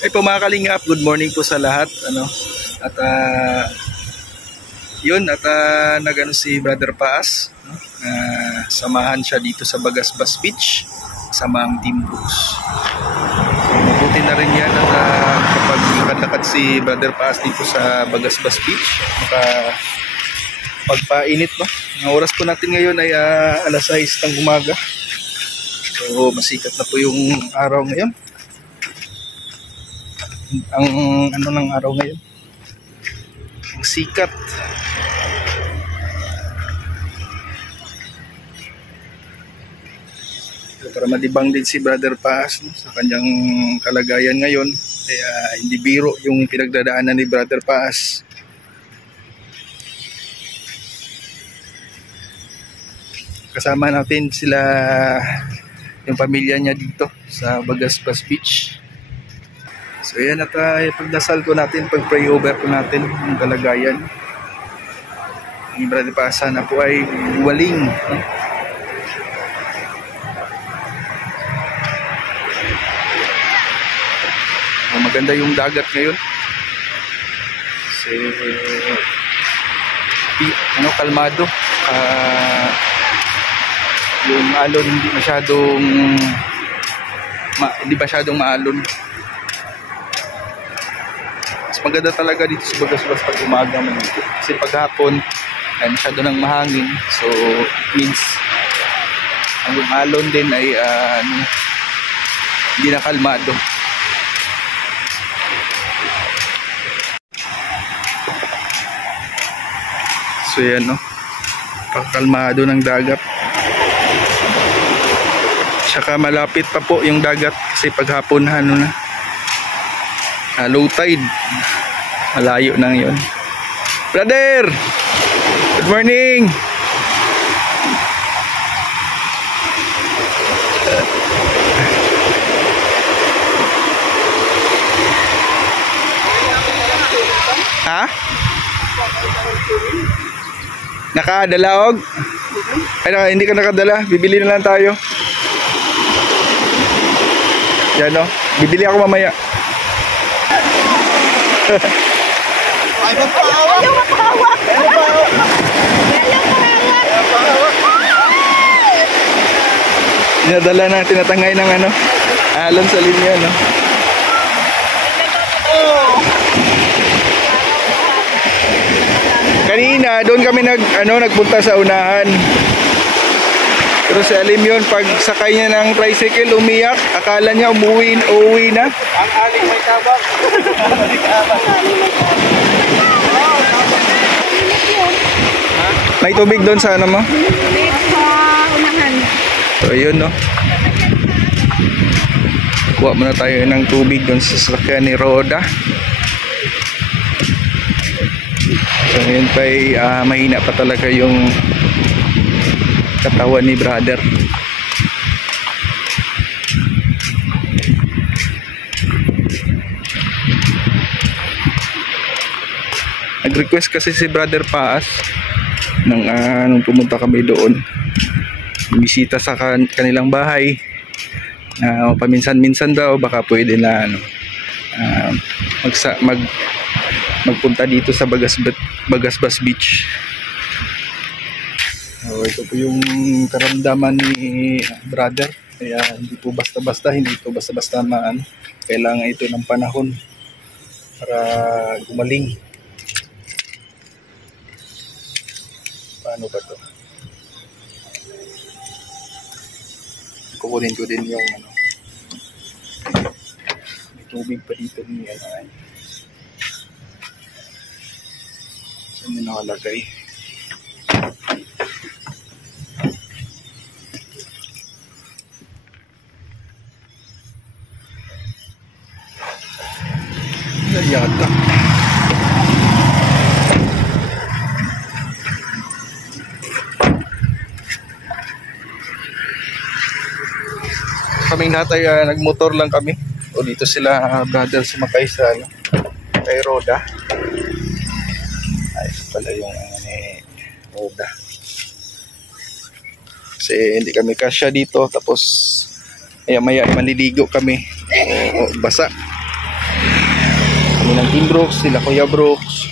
Ay po mga kalingap, good morning po sa lahat. At yun, at nagano si Brother Paas, no? Samahan siya dito sa Bagasbas Beach kasama ang Team Brooks. So mabuti na rin yan at kapag lakad-lakad si Brother Paas dito sa Bagasbas Beach, pagpainit, no? Ang oras po natin ngayon ay alas 6 ng umaga. So masikat na po yung araw ngayon. Ang ano ng araw ngayon, ang sikat. So, para madibang din si Brother Paas, no, sa kanyang kalagayan ngayon, kaya hindi biro yung pinagdadaanan ni Brother Paas. Kasama natin sila, yung pamilya niya dito sa Bagasbas Beach. So yan, at pagdasal ko natin, pag-pray over ko natin yung kalagayan ni Brother Paas na po ay waling. Maganda yung dagat ngayon. Kasi kalmado. Yung alon hindi masyadong maalon. Mas maganda talaga dito sa Bagasbas pag umaga man. Kasi paghapon ay masyado nang mahangin. So means ang alon din ay hindi na kalmado. So yan, no, pagkalmado ng dagat. Saka malapit pa po yung dagat kasi paghapon na low tide, malayo na yun. Brother, good morning. Ha? Nakadala og? Ay, hindi ka nakadala. Bibili na lang tayo. Yan, no? Bibili ako mamaya. Ay, magpahawak! Ayaw magpahawak! Ayaw magpahawak! Dinadala na, tinatangay ng alon sa linya, no? Kanina, doon kami nagpunta sa unahan. Pero si Alim yun, pag sakay niya ng tricycle, umiyak. Akala niya uuwi na. Ang aling may tabang. May tubig doon sa mo? Sa unahan. So yun, no? Kuha muna tayo ng tubig doon sa sasakyan ni Roda. So yun pa mahina pa talaga yung katawan ni brother. Nag-request kasi si Brother Paas nung pumunta kami doon, bisita sa kanilang bahay, paminsan-minsan daw baka pwede na magpunta dito sa Bagasbas Beach. So, ito po yung karamdaman ni brother. Kaya hindi po basta-basta kailangan ito ng panahon para gumaling. Paano ba to? Kukunin ko din yung may tubig pa dito ni saan yung nakalagay. Yata. Kaming lahat ay nagmotor lang kami. O dito sila brother sumakay sa kay Roda. Ay, pala yung Roda. Kasi hindi kami kasya dito, tapos maya maya maliligo kami. Basa. Kami ng Team Brooks, sila Kuya Brooks,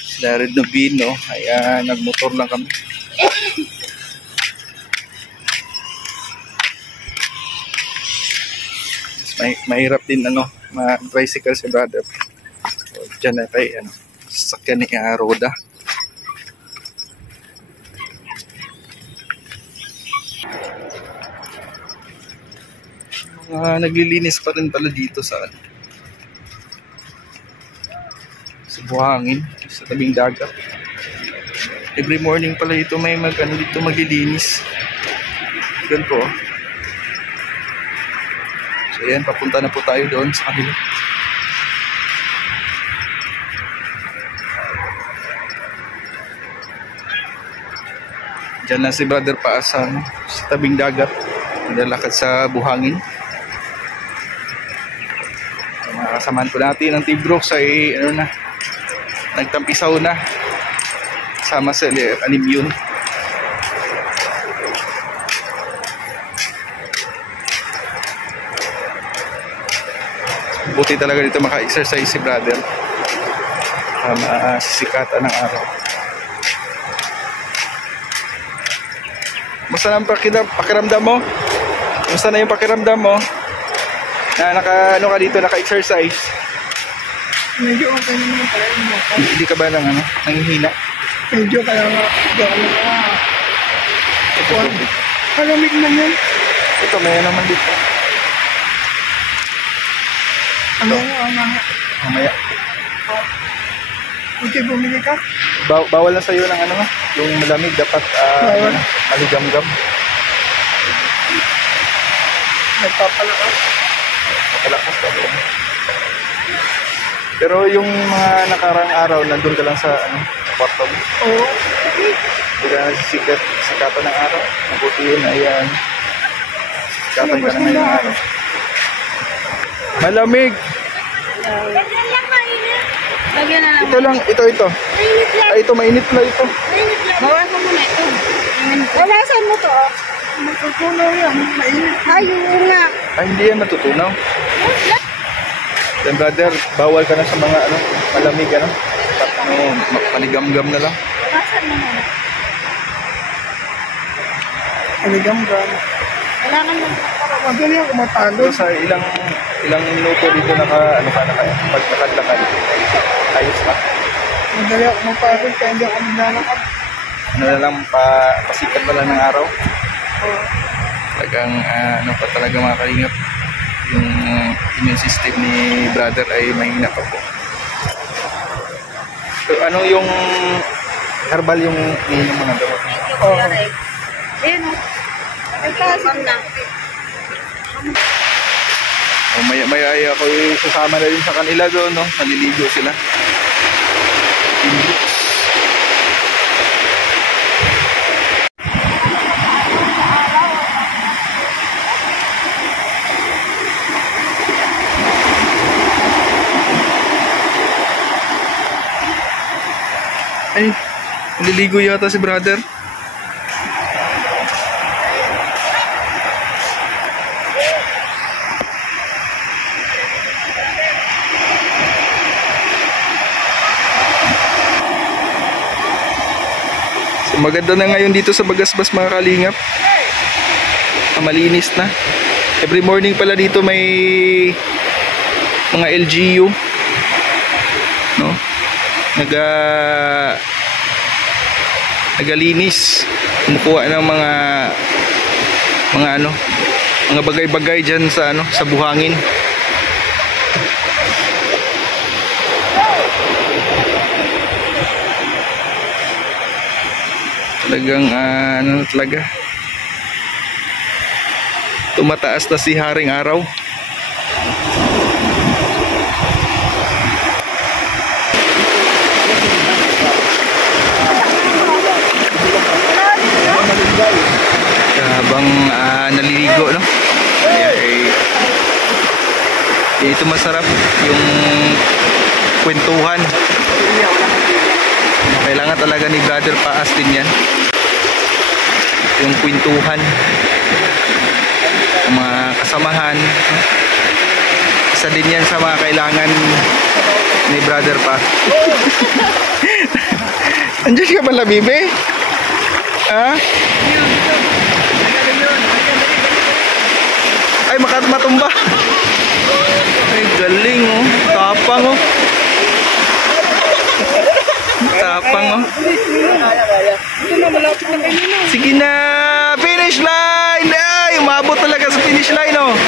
sila Red Novino. Ayan, nagmotor lang kami. Mahirap din mag-tricycle si brother. So, dyan na tayo, sasakyan ni Roda. Naglilinis pa rin pala dito sa buhangin, sa tabing dagat. Every morning pala ito may dito maglilinis. Doon po. So yan, papunta na po tayo doon sa kanila. Diyan na si brother Paasan sa tabing dagat. Naglalakad sa buhangin. Kasamahan po natin ang Team Brooks ay nagtampisaw na sama sa anim yun. Buti talaga dito maka-exercise si brother. Sisikatan ng araw. Musta na ang pakiramdam mo? Musta na yung pakiramdam mo? Na ka dito, naka-exercise? Medyo okay naman pala yung mata. Hindi ka ba nanghihina? Medyo kaya nga, kalamig na yan. Ito, may naman dito. Ano nga? Mamaya. Hindi bumili ka? Bawal na sa'yo ng yung malamig, dapat maligam-gam. Nagpapalakas. Palakas ka po. Pero yung mga nakarang araw, nandun ka lang sa kwarto mo. Oo. Hindi ka sikatan ng araw. Mabuti yun, ayan. Sikatan ka na ngayon ng araw. Malamig! Lagyan na lang. Ito lang, ito. Mainit lang. Ay, ito, mainit na ito. Mainit lang. Bawasan mo na ito. Bawasan mo to. Matutunaw yan. Mainit. Ayun nga. Ay, hindi yan natutunaw. Then brother, bawal ka na sa mga malamig maligam-gam na lang. Bawasan mo na. Maligam-gam. Kailangan mo. Madali ako matalo. So, sa ilang minuto dito paglalakad. Ayos pa. Madali ako mapagod kaya hindi ako maglalakad. Na lang pasikat pa lang ng araw. Talagang pa talaga mga kalingap, yung immune system ni brother ay mahina pa po. So yung herbal yung mga gamot? Ayun o. Nagpasok na. Maya ay ako sasama na rin sa kanila doon, naliligo sila. Ay, naliligo yata si brother. So, maganda na ngayon dito sa Bagasbas mga kalingap. Malinis na. Every morning pala dito may mga LGU, no? Nagalinis, kumukuha ng mga bagay-bagay diyan sa sa buhangin. Talagang talaga tumataas na si Haring Araw. Habang naliligo, no? Ito masarap yung kwentuhan. Kailangan talaga ni brother Paas din yan, yung kwentuhan, mga kasamahan, isa din yan sa mga kailangan ni brother pa. Andiyan ka pala, Bibi? Ha? Ay, matumba. Ay, galing oh. Tapang oh. Tapang oh. Sige na. Finish line. Ay, umabot talaga sa finish line oh.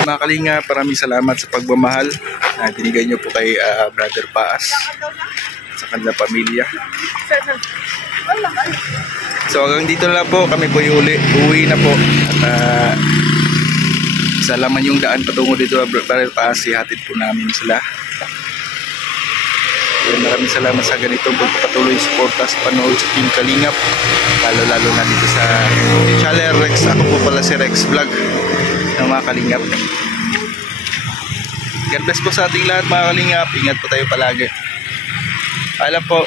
Mga kalinga, maraming salamat sa pagmamahal na binigay nyo po kay Brother Paas sa kanilang pamilya. So hanggang dito na po, kami po uwi na po. At isa laman yung daan patungo dito Brother Paas, ihatid po namin sila. Maraming salamat sa ganitong pagpapatuloy suporta sa panood sa Team Kalingap, lalo na dito sa channel Rex. Ako po pala si Rex Vlog ng mga Kalingap. God bless po sa ating lahat mga Kalingap. Ingat po tayo palagi. Paalam po.